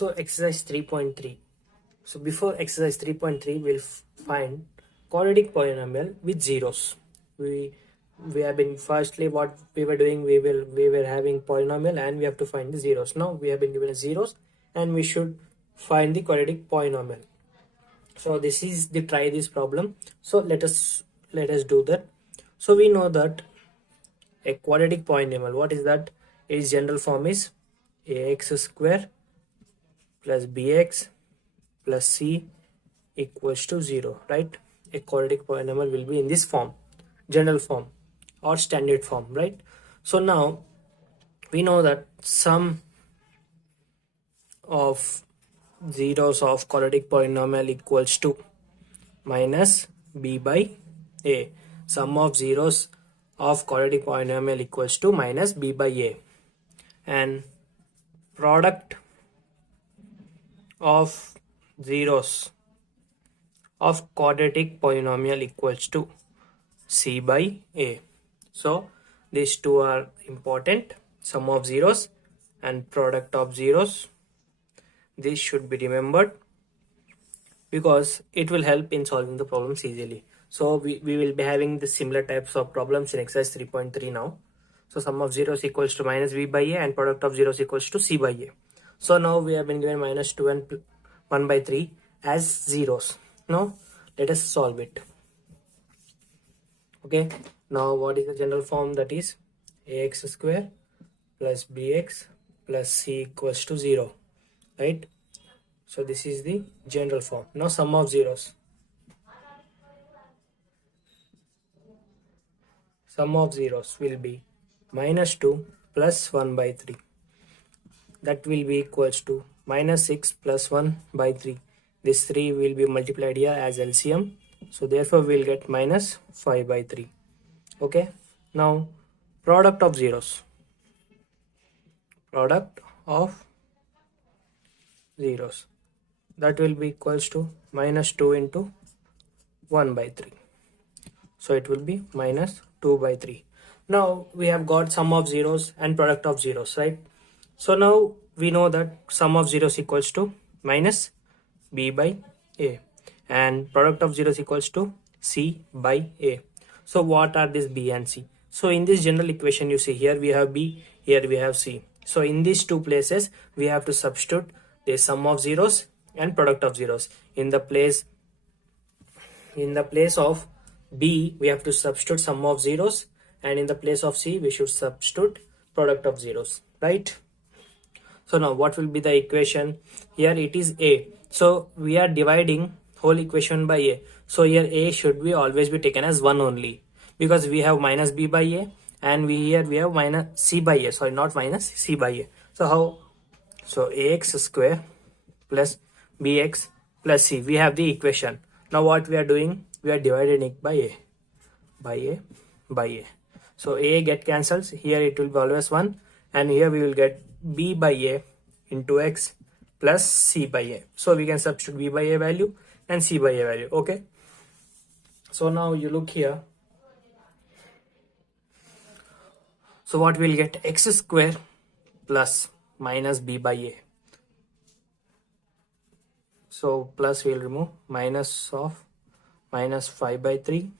So exercise 3.3. So before exercise 3.3, we'll find quadratic polynomial with zeros. We have been firstly what we were doing, we were having polynomial and we have to find the zeros. Now we have been given zeros and we should find the quadratic polynomial. So this is the try this problem. So let us do that. So we know that a quadratic polynomial, what is that? Its general form is ax square plus bx plus c equals to 0, right? A quadratic polynomial will be in this form, general form or standard form, right? So now we know that sum of zeros of quadratic polynomial equals to minus b by a. Sum of zeros of quadratic polynomial equals to minus b by a, and product of zeros of quadratic polynomial equals to c by a. So these two are important, sum of zeros and product of zeros. This should be remembered because it will help in solving the problems easily. So we will be having the similar types of problems in exercise 3.3 now. So sum of zeros equals to minus b by a and product of zeros equals to c by a. So now we have been given minus 2 and 1 by 3 as zeros. Now let us solve it. Okay, now what is the general form? That is ax square plus bx plus c equals to 0, right? So this is the general form. Now sum of zeros. Sum of zeros will be minus 2 plus 1 by 3. That will be equals to minus 6 plus 1 by 3. This 3 will be multiplied here as LCM. So therefore we'll get minus 5 by 3. Okay. Now product of zeros. Product of zeros. That will be equals to minus 2 into 1 by 3. So it will be minus 2 by 3. Now we have got sum of zeros and product of zeros, right? So now we know that sum of zeros equals to minus b by a and product of zeros equals to c by a. So what are these b and c? So in this general equation, you see here we have b, here we have c. So in these two places we have to substitute the sum of zeros and product of zeros. In the place of b we have to substitute sum of zeros, and in the place of c we should substitute product of zeros, right? So now what will be the equation? Here it is a, so we are dividing whole equation by a. So here a should be always be taken as 1 only, because we have minus b by a and here we have minus c by a, sorry, not minus, c by a. So how? So ax square plus bx plus c, we have the equation. Now what we are doing? We are dividing it by a, by a, by a. So a get cancels, here it will be always 1, and here we will get b by a into x plus c by a. So we can substitute b by a value and c by a value. Okay, so now you look here. So what we'll get? X square plus minus b by a. So plus we'll remove minus of minus 5 by 3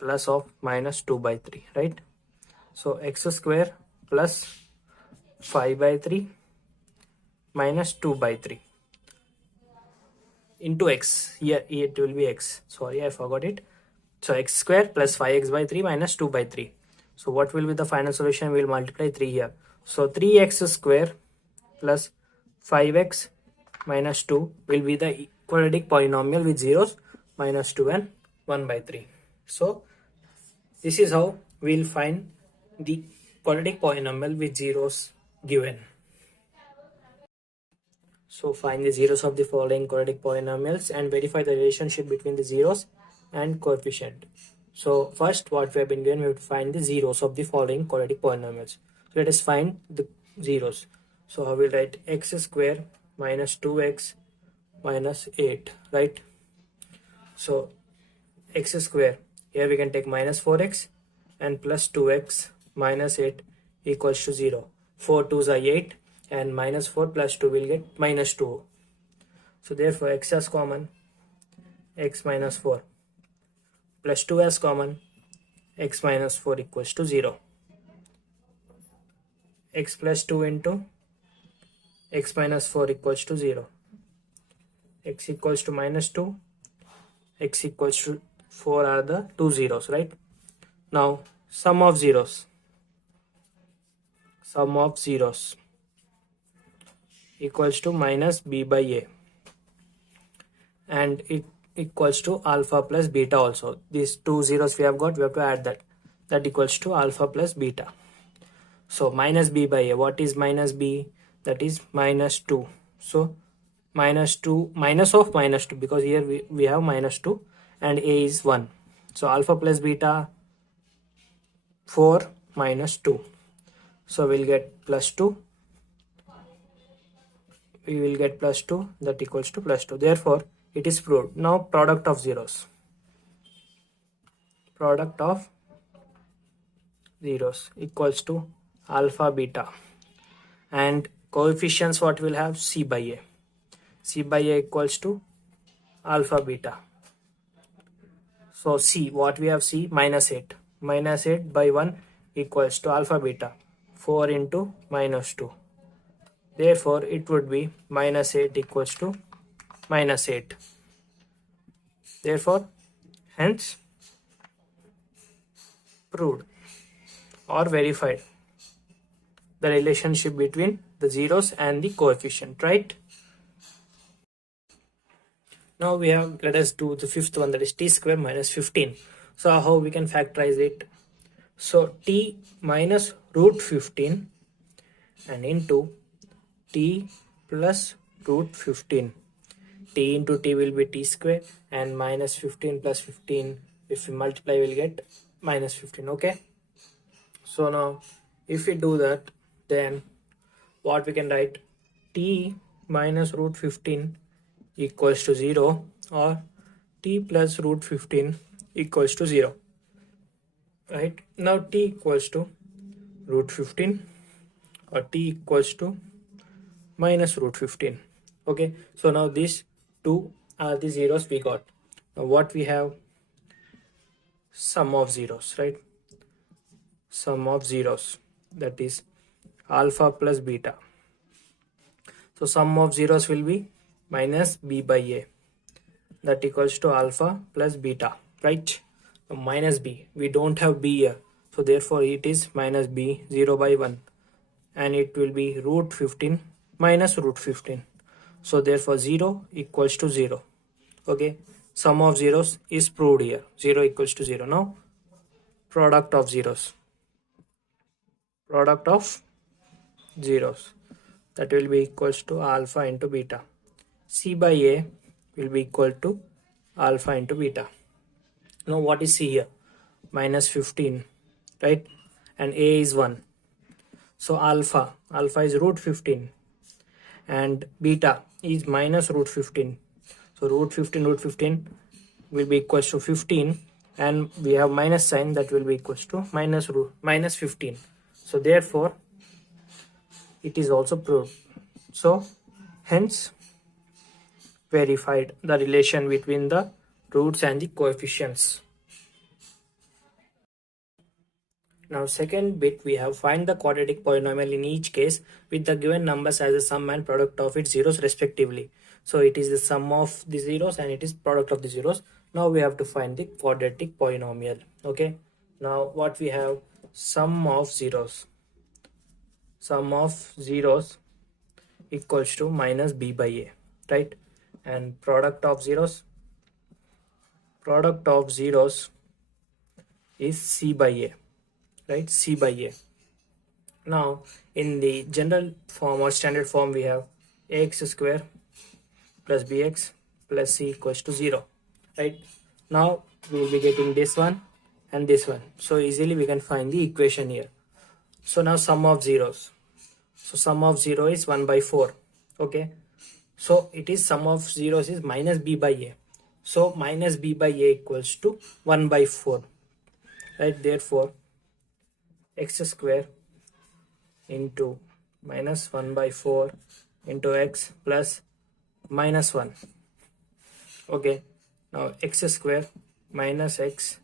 plus of minus 2 by 3, right? So x square plus 5 by 3 minus 2 by 3 into x. Here it will be x. Sorry, I forgot it. So x square plus 5x by 3 minus 2 by 3. So what will be the final solution? We will multiply 3 here. So 3x square plus 5x minus 2 will be the quadratic polynomial with zeros, minus 2 and 1 by 3. So this is how we will find the quadratic polynomial with zeros given. So find the zeros of the following quadratic polynomials and verify the relationship between the zeros and coefficient. So first, what we have been given, we have to find the zeros of the following quadratic polynomials. So let us find the zeros. So I will write x square minus 2x minus 8, right? So x square, here we can take minus 4x and plus 2x minus 8 equals to 0. 4 2s are 8 and minus 4 plus 2 will get minus 2. So therefore x as common, x minus 4 plus 2 as common, x minus 4 equals to 0. X plus 2 into x minus 4 equals to 0. X equals to minus 2, x equals to 4 are the two zeros, right? Now sum of zeros equals to minus b by a, and it equals to alpha plus beta also. These two zeros we have got, we have to add that equals to alpha plus beta. So minus b by a, what is minus b? That is minus 2. So minus 2 minus of minus 2, because here we have minus 2 and a is 1. So alpha plus beta 4 minus 2. So we'll get plus 2. We will get plus 2, that equals to plus 2. Therefore it is proved. Now product of zeros equals to alpha beta, and coefficients what will have? C by a. C by a equals to alpha beta. So C, what we have? C minus 8. Minus 8 by 1 equals to alpha beta, 4 into minus 2. Therefore it would be minus 8 equals to minus 8. Therefore hence proved or verified the relationship between the zeros and the coefficient, right? Now we have, let us do the fifth one, that is t square minus 15. So how we can factorize it? So t minus root 15 and into t plus root 15. T into t will be t square, and minus 15 plus 15, if we multiply we'll get minus 15. Okay, so now if we do that, then what we can write? T minus root 15 equals to 0, or t plus root 15 equals to 0, right? Now t equals to root 15 or t equals to minus root 15. Okay, so now these two are the zeros we got. Now what we have? Sum of zeros, right? Sum of zeros, that is alpha plus beta. So sum of zeros will be minus b by a, that equals to alpha plus beta, right? So minus b, we don't have b here, so therefore it is minus b, 0 by 1, and it will be root 15 minus root 15. So therefore 0 equals to 0. Okay, sum of zeros is proved here, 0 equals to 0. Now product of zeros, that will be equals to alpha into beta. C by a will be equal to alpha into beta. Now what is C here? Minus 15, right? And a is 1. So alpha is root 15 and beta is minus root 15. So root 15 will be equals to 15, and we have minus sign, that will be equals to minus 15. So therefore it is also proved. So hence verified the relation between the roots and the coefficients. Now second bit, we have find the quadratic polynomial in each case with the given numbers as a sum and product of its zeros respectively. So it is the sum of the zeros and it is product of the zeros. Now we have to find the quadratic polynomial. Okay, now what we have? Sum of zeros equals to minus b by a, right? And product of zeros is c by a, right? C by a. Now in the general form or standard form, we have ax square plus bx plus c equals to 0, right? Now we will be getting this one and this one, so easily we can find the equation here. So now sum of zeros, so sum of 0 is 1 by 4. Okay, so it is sum of zeros is minus b by a, so minus b by a equals to 1 by 4, right? Therefore x square into minus 1 by 4 into x plus minus 1. Okay, now x square minus x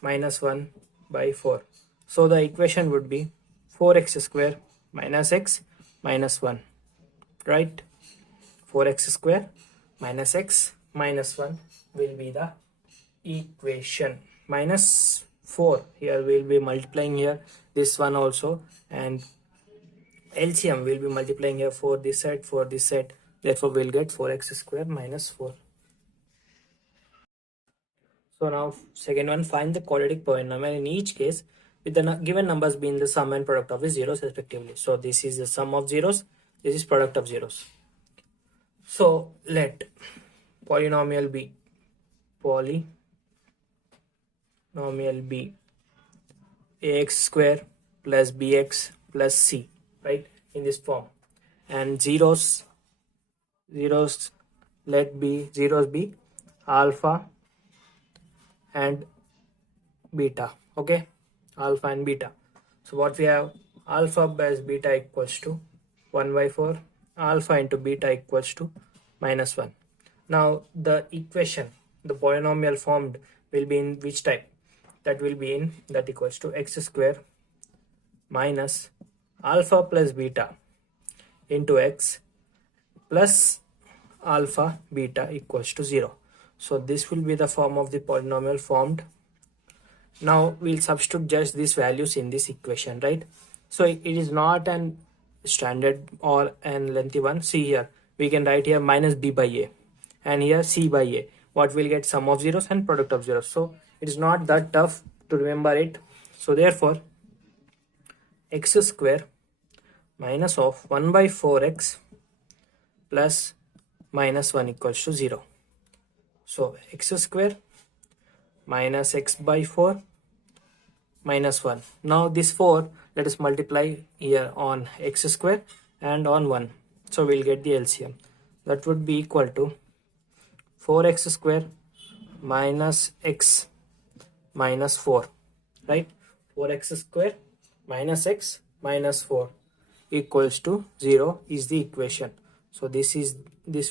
minus 1 by 4. So the equation would be 4x square minus x minus 1, right? 4x square minus x minus 1 will be the equation. Minus 4, here we will be multiplying here this one also, and LCM will be multiplying here for this side, for this side. Therefore, we'll get 4x square minus 4. So now second one, find the quadratic polynomial in each case with the given numbers being the sum and product of the zeros respectively. So this is the sum of zeros, this is product of zeros. So let polynomial be ax square plus bx plus c, right, in this form, and zeros let be alpha and beta. Okay, alpha and beta. So what we have, alpha plus beta equals to 1 by 4, alpha into beta equals to minus 1. Now the equation, the polynomial formed will be in which type? That will be in that equals to x square minus alpha plus beta into x plus alpha beta equals to 0. So this will be the form of the polynomial formed. Now we'll substitute just these values in this equation, right? So it is not an standard or an lengthy one. See here, we can write here minus b by a, and here c by a. What will get sum of zeros and product of zeros. So it is not that tough to remember it. So therefore, x square minus of 1 by 4x plus minus 1 equals to 0. So x square minus x by 4 minus 1. Now this 4, let us multiply here on x square and on 1. So we'll get the LCM. That would be equal to 4x square minus x minus 4, right? 4x square minus x minus 4 equals to 0 is the equation. So this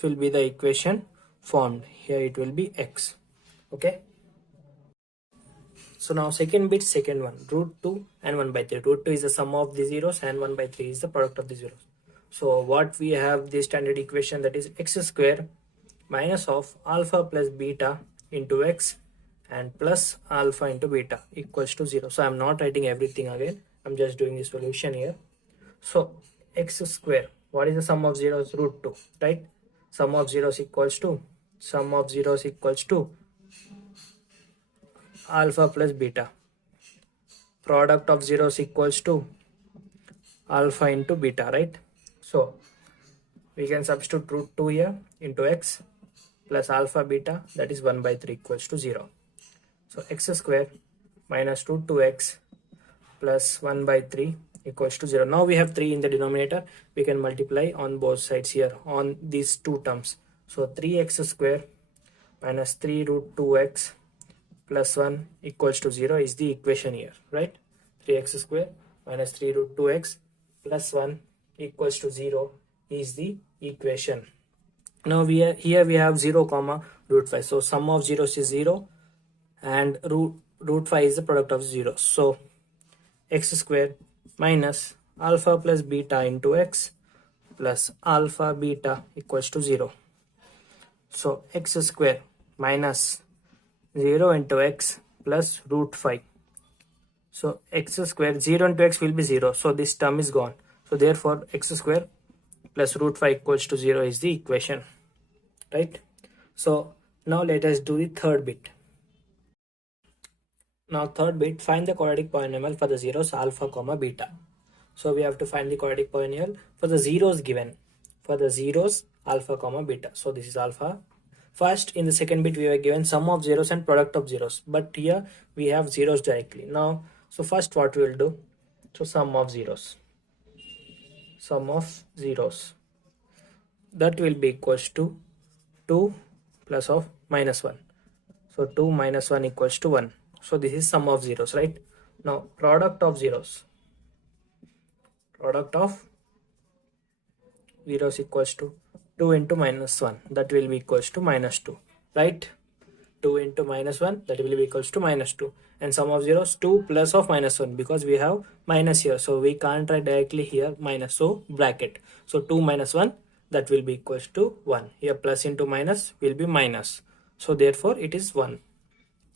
will be the equation formed. Here it will be x. Okay. So now second bit, second one, root 2 and 1 by 3. Root 2 is the sum of the zeros and 1 by 3 is the product of the zeros. So what we have, the standard equation, that is x square minus of alpha plus beta into x and plus alpha into beta equals to 0. So I'm not writing everything again. I'm just doing the solution here. So x square, what is the sum of zeros? Root 2, right? Sum of zeros equals to alpha plus beta. Product of zeros equals to alpha into beta, right? So we can substitute root 2 here into x plus alpha beta, that is 1 by 3 equals to 0. So x square minus root 2x plus 1 by 3 equals to 0. Now we have 3 in the denominator. We can multiply on both sides here on these two terms. So 3x square minus 3 root 2x plus 1 equals to 0 is the equation here, right? 3x square minus 3 root 2x plus 1 equals to 0 is the equation. Now here we have 0 comma root 5. So sum of zeros is 0 and root 5 is the product of zeros. So x square minus alpha plus beta into x plus alpha beta equals to 0. So x square minus 0 into x plus root 5. So x square, 0 into x will be 0. So this term is gone. So therefore x square plus root 5 equals to 0 is the equation, right? So now let us do the third bit. Now third bit, find the quadratic polynomial for the zeros alpha comma beta. So we have to find the quadratic polynomial for the zeros given. For the zeros alpha comma beta. So this is alpha. First, in the second bit, we were given sum of zeros and product of zeros. But here we have zeros directly. Now, so first what we will do? So sum of zeros. Sum of zeros. That will be equals to 2 plus of minus 1. So 2 minus 1 equals to 1. So this is sum of zeros, right? Now product of zeros. Product of zeros equals to 2 into minus 1, that will be equals to minus 2, right? 2 into minus 1, that will be equals to minus 2, and sum of zeros 2 plus of minus 1, because we have minus here, so we can't write directly here minus, so bracket. So 2 minus 1, that will be equals to 1. Here plus into minus will be minus, so therefore it is 1.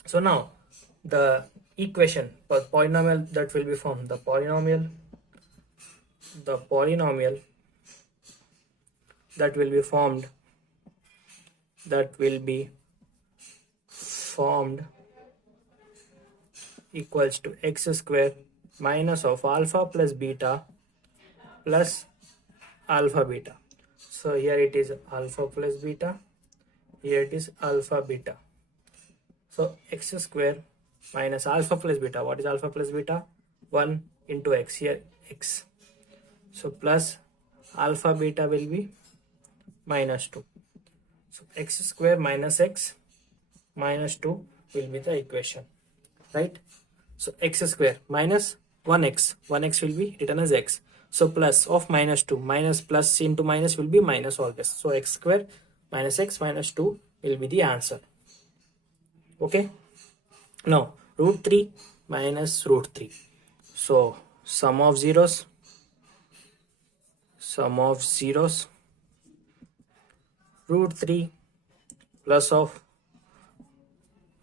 So now the equation for polynomial that will be formed, the polynomial that will be formed equals to x square minus of alpha plus beta plus alpha beta. So here it is alpha plus beta, here it is alpha beta. So x square minus alpha plus beta. What is alpha plus beta? 1 into x, here x. So plus alpha beta will be minus 2. So x square minus x minus 2 will be the equation, right? So x square minus 1x will be written as x. So plus of minus 2, minus plus into minus will be minus always. So x square minus x minus 2 will be the answer. Okay. Now root 3 minus root 3. So sum of zeros root 3 plus of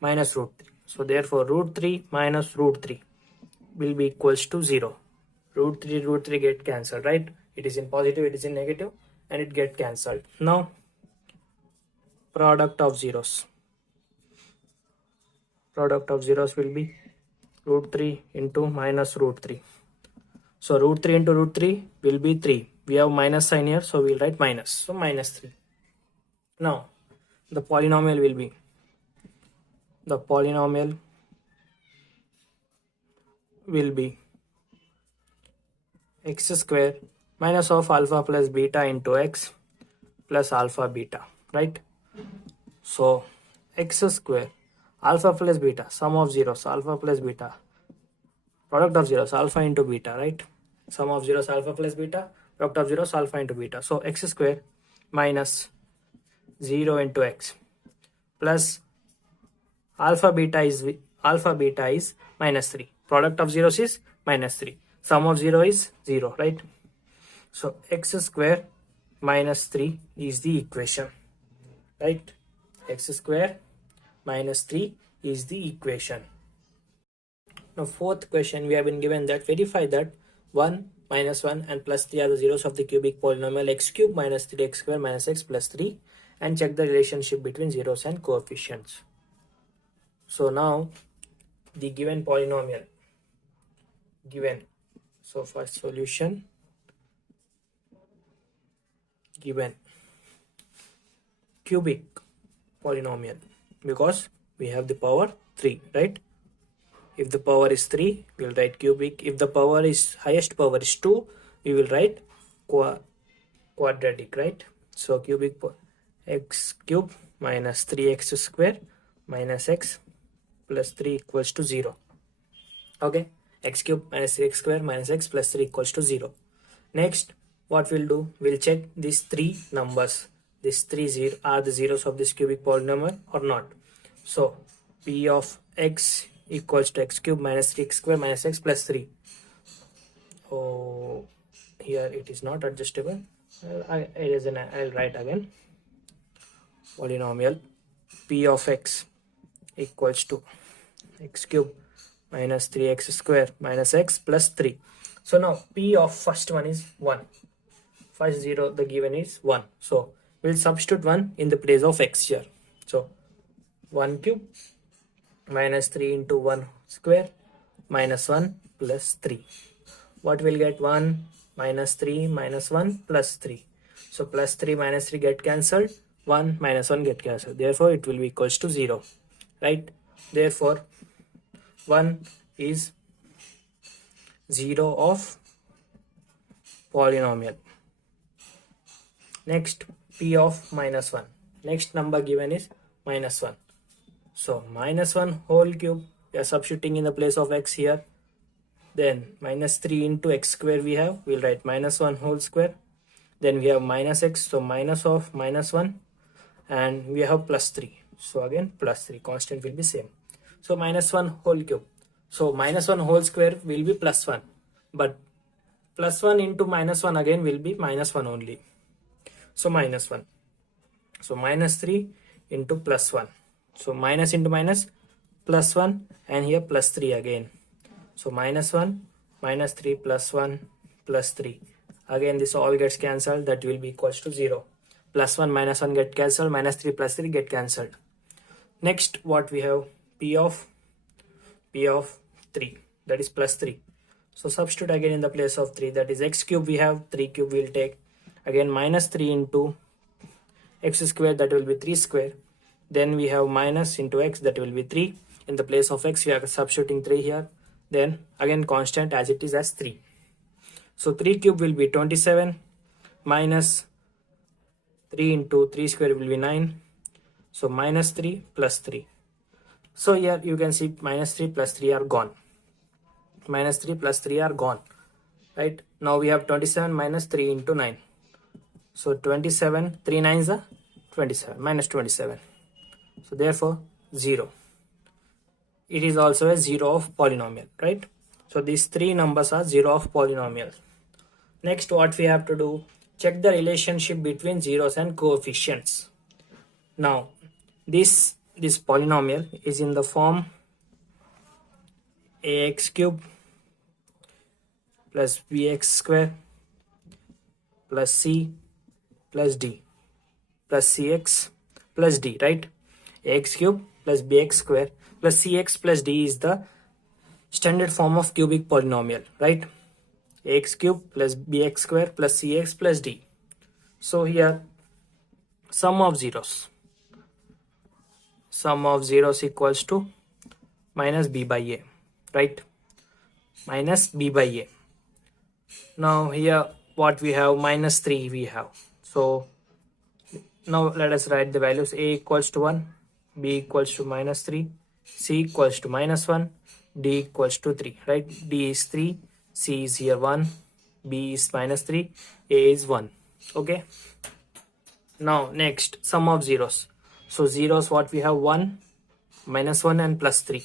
minus root 3. So therefore root 3 minus root 3 will be equals to 0. Root 3 get cancelled, right? It is in positive, it is in negative, and it get cancelled. Now product of zeros will be root 3 into minus root 3. So root 3 into root 3 will be 3. We have minus sign here, so we'll write minus. So minus 3. Now the polynomial will be x square minus of alpha plus beta into x plus alpha beta, right? So x square alpha plus beta, sum of zeros alpha plus beta, product of zeros alpha into beta, right? Sum of zeros alpha plus beta, product of zeros alpha into beta. So x square minus 0 into x plus alpha beta is minus 3. Product of zeros is minus 3. Sum of 0 is 0, right? So x square minus 3 is the equation, right? X square minus 3 is the equation. Now fourth question, we have been given that verify that 1 minus 1 and plus 3 are the zeros of the cubic polynomial x cube minus 3x square minus x plus 3, and check the relationship between zeros and coefficients. So now the given polynomial given, so first solution given cubic polynomial, because we have the power 3, right? If the power is 3, we will write cubic. If the power is highest power is 2, we will write quadratic, right? So cubic x cube minus 3x square minus x plus 3 equals to 0. Okay, x cube minus 3x square minus x plus 3 equals to 0. Next, what we'll do, we'll check these three numbers. These three are the zeros of this cubic polynomial or not. So p of x equals to x cube minus 3x square minus x plus 3. Oh, here it is not adjustable. I'll write again. Polynomial p of x equals to x cube minus 3x square minus x plus 3. So now p of first one is 1. First zero the given is 1. So we'll substitute 1 in the place of x here. So 1 cube minus 3 into 1 square minus 1 plus 3. What will get? 1 minus 3 minus 1 plus 3. So plus 3 minus 3 get cancelled. 1 minus 1 get cancelled. Therefore it will be equals to 0. Right? Therefore 1 is 0 of polynomial. Next, p of minus 1. Next number given is minus 1. So minus 1 whole cube, we are substituting in the place of x here. Then minus 3 into x square we have, we'll write minus 1 whole square. then we have minus x, so minus of minus 1, and we have plus 3, so again plus 3, constant will be same. So minus 1 whole cube, so minus 1 whole square will be plus 1, but plus 1 into minus 1 again will be minus 1 only, so minus 1. So minus 3 into plus 1, so minus into minus plus 1, and here plus 3 again, so minus 1 minus 3 plus 1 plus 3, again this all gets cancelled, that will be equals to 0. Plus 1 minus 1 get cancelled, minus 3 plus 3 get cancelled. Next what we have, p of 3, that is plus 3. So substitute again in the place of 3, that is x cube, we have 3 cube will take, again minus 3 into x square, that will be 3 square, then we have minus into x, that will be 3, in the place of x we are substituting 3 here, then again constant as it is as 3. So 3 cube will be 27, minus 3 into 3 square will be 9, so minus 3 plus 3. So here you can see minus 3 plus 3 are gone, minus 3 plus 3 are gone, right? Now we have 27 minus 3 into 9, so 27, 3 9s are 27, minus 27, so therefore 0. It is also a 0 of polynomial, right? So these three numbers are 0 of polynomial. Next what we have to do, check the relationship between zeros and coefficients. Now this polynomial is in the form ax cube plus bx square plus c plus d plus cx plus d, right? Ax cube plus bx square plus cx plus d is the standard form of cubic polynomial, right? Ax cube plus bx square plus cx plus d. So here sum of zeros equals to minus b by a, right? Minus b by a. Now here what we have, minus 3 we have. So now let us write the values. A equals to 1, b equals to minus 3, c equals to minus 1, d equals to 3, right? D is 3, c is here 1, b is minus 3, a is 1. Okay. Now next, sum of zeros. So zeros what we have, 1, minus 1 and plus 3.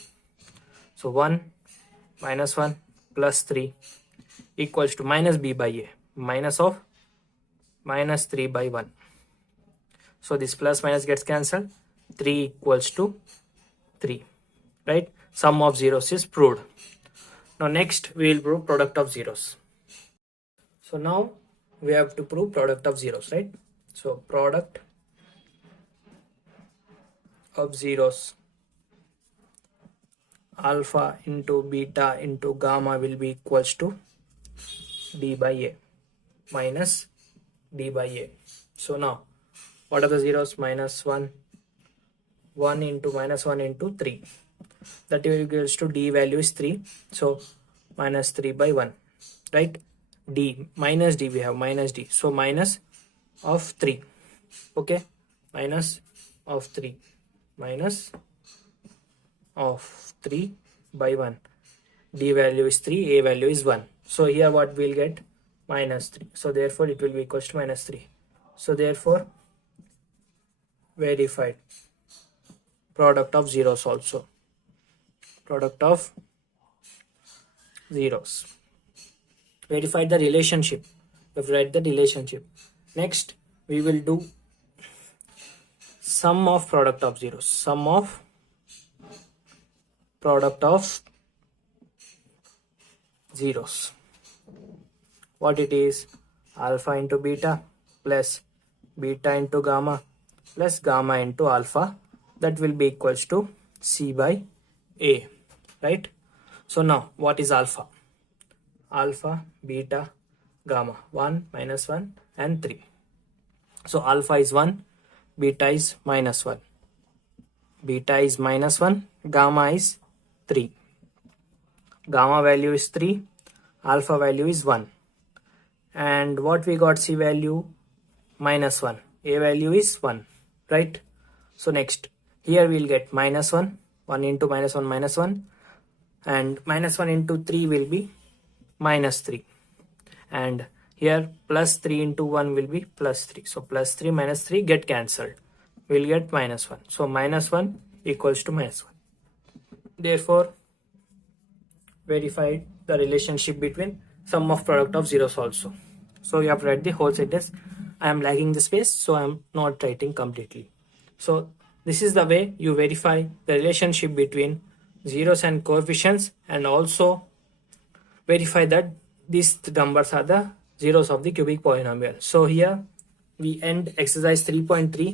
So 1 minus 1 plus 3 equals to minus b by a, minus of minus 3 by 1. So this plus minus gets cancelled, 3 equals to 3, right? Sum of zeros is proved. Now next we will prove product of zeros. So now we have to prove product of zeros, right? So product of zeros, alpha into beta into gamma will be equals to d by a minus d by a. So now what are the zeros? Minus 1, 1 into minus 1 into 3, that equals to d value is 3, so minus 3 by 1, right? D minus d, we have minus d, so minus of 3, okay, minus of 3, minus of 3 by 1, d value is 3, a value is 1, so here what we'll get, minus 3, so therefore it will be equals to minus 3. So therefore verified product of zeros also, product of zeros, verified the relationship, we have read the relationship. Next we will do sum of product of zeros, sum of product of zeros. What it is? Alpha into beta plus beta into gamma plus gamma into alpha, that will be equals to c by a, right? So now what is alpha? Alpha, beta, gamma, 1, minus 1 and 3. So alpha is 1, beta is minus 1, beta is minus 1, gamma is 3. Gamma value is 3, alpha value is 1. And what we got, c value minus 1, a value is 1, right? So next here we'll get minus 1, 1 into minus 1 minus 1, and minus 1 into 3 will be minus 3, and Here plus 3 into 1 will be plus 3. So plus 3 minus 3 get cancelled. We'll get minus 1. So minus 1 equals to minus 1. Therefore, verify the relationship between sum of product of zeros also. So you have to write the whole sentence. I am lagging the space, so I am not writing completely. So this is the way you verify the relationship between zeros and coefficients, and also verify that these numbers are the zeros of the cubic polynomial. So here we end exercise 3.3.